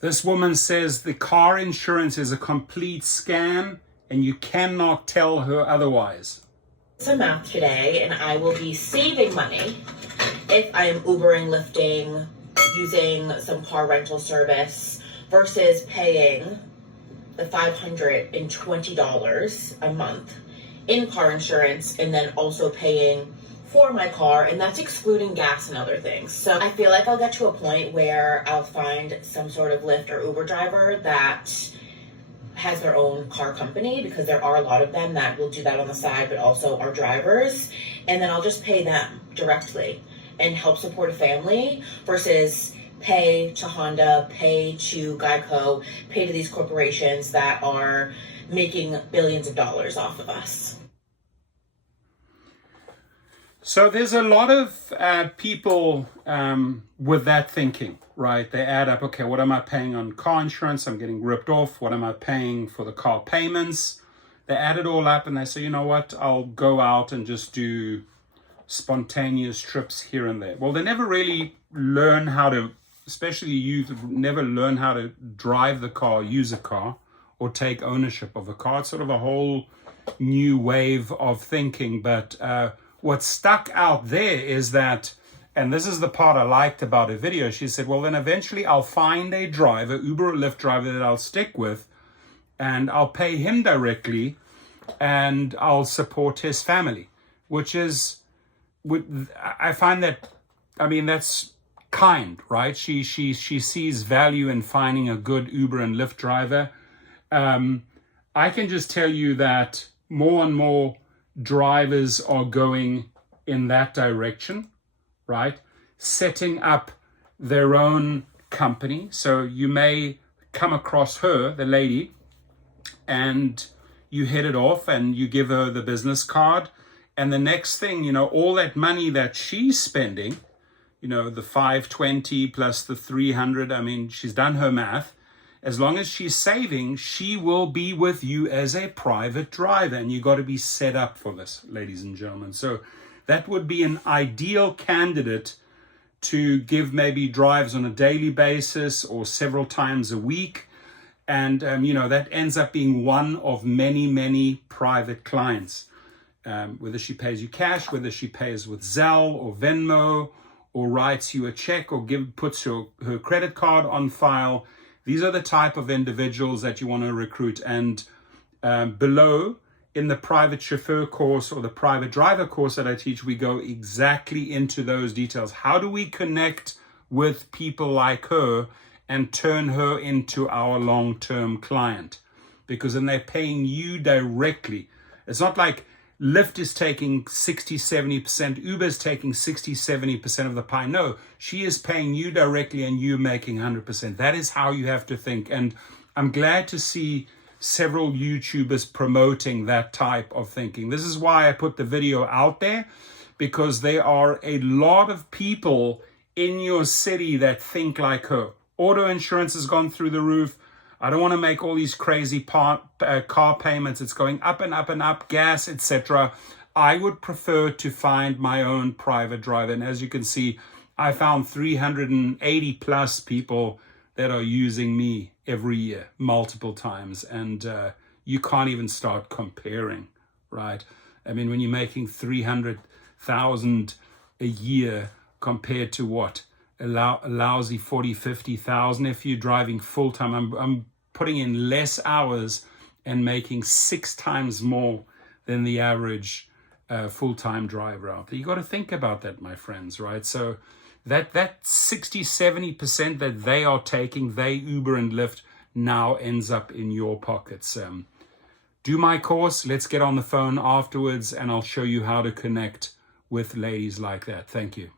This woman says the car insurance is a complete scam and you cannot tell her otherwise. Some math today, and I will be saving money if I am Ubering, Lyfting, using some car rental service versus paying the $520 a month in car insurance and then also paying for my car, and that's excluding gas and other things. So I feel like I'll get to a point where I'll find some sort of Lyft or Uber driver that has their own car company, because there are a lot of them that will do that on the side but also are drivers, and then I'll just pay them directly and help support a family versus pay to Honda, pay to Geico, pay to these corporations that are making billions of dollars off of us. So there's a lot of people with that thinking, right? They add up, okay, what am I paying on car insurance? I'm getting ripped off. What am I paying for the car payments? They add it all up and they say, you know what, I'll go out and just do spontaneous trips here and there. Well, they never really learn how to, especially youth, never learn how to drive the car, use a car, or take ownership of a car. It's sort of a whole new wave of thinking. But what stuck out there is that, and this is the part I liked about her video, she said, well, then eventually I'll find a driver, Uber or Lyft driver, that I'll stick with, and I'll pay him directly, and I'll support his family, which is, I find that, I mean, that's kind, right? She sees value in finding a good Uber and Lyft driver. I can just tell you that more and more drivers are going in that direction, right? Setting up their own company. So you may come across her, the lady, and you hit it off and you give her the business card. And the next thing, you know, all that money that she's spending, you know, the 520 plus the 300, I mean, she's done her math. As long as she's saving, she will be with you as a private driver. And you got to be set up for this, ladies and gentlemen. So that would be an ideal candidate to give maybe drives on a daily basis or several times a week. And, you know, that ends up being one of many, many private clients. Whether she pays you cash, whether she pays with Zelle or Venmo, or writes you a check or puts her credit card on file. These are the type of individuals that you want to recruit. And below, in the private chauffeur course or the private driver course that I teach, we go exactly into those details. How do we connect with people like her and turn her into our long-term client? Because then they're paying you directly. It's not like Lyft is taking 60, 70%, Uber is taking 60, 70% of the pie. No, she is paying you directly and you making 100%. That is how you have to think. And I'm glad to see several YouTubers promoting that type of thinking. This is why I put the video out there, because there are a lot of people in your city that think like her. Auto insurance has gone through the roof. I don't want to make all these crazy car payments. It's going up and up and up, gas, etc. I would prefer to find my own private driver. And as you can see, I found 380 plus people that are using me every year, multiple times. And you can't even start comparing, right? I mean, when you're making 300,000 a year compared to what? A lousy 40, 50,000 if you're driving full time. I'm putting in less hours and making 6 times more than the average full-time driver out there. You got to think about that, my friends, right? So that 60, 70% that they are taking, they Uber and Lyft, now ends up in your pockets. Do my course. Let's get on the phone afterwards and I'll show you how to connect with ladies like that. Thank you.